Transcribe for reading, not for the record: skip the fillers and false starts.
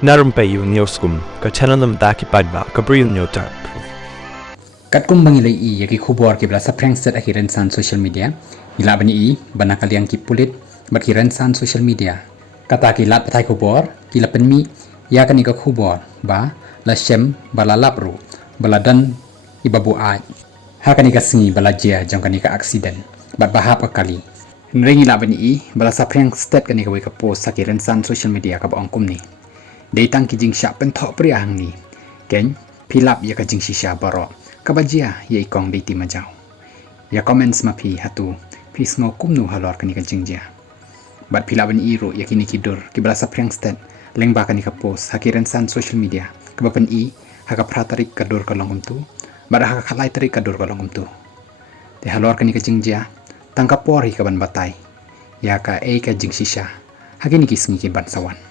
Narum payu nioskum ka chananam daki padba ka bril nyotar. Katkum bangilay yaki khubor ki bla sa prankster akiran san social media ila bani bana kaliang ki pulit bakiran san social media kata ki lat patai khubor ki lapen mi ya kani ka khubor ba la shem bala lapru bala dan ibabu ai ha kani ka singi bala jia jang kani ka accident bat bahap kali nring ila bani bala sa prankster kani ka ka post sa kiran san social media ka ba angkum ni deitang ki jing sha pen thok pri ang ni ken philap ya ka jing shisha baro kabajia ye ikong deiti majau ya comments ma phi hatu phi smo kumnu halor kani ka jingjia bat philaban iro yakini kidur kibala sa prankster lengba kani ka post hakiran san social media kabapan haka pratarik kadur ka longum tu bat haka khalai tarik kadur ka longum tu te halor kani ka jingjia tangka por hi kaban batai ya ka ka jing shisha hakini kisngi ki ban sawan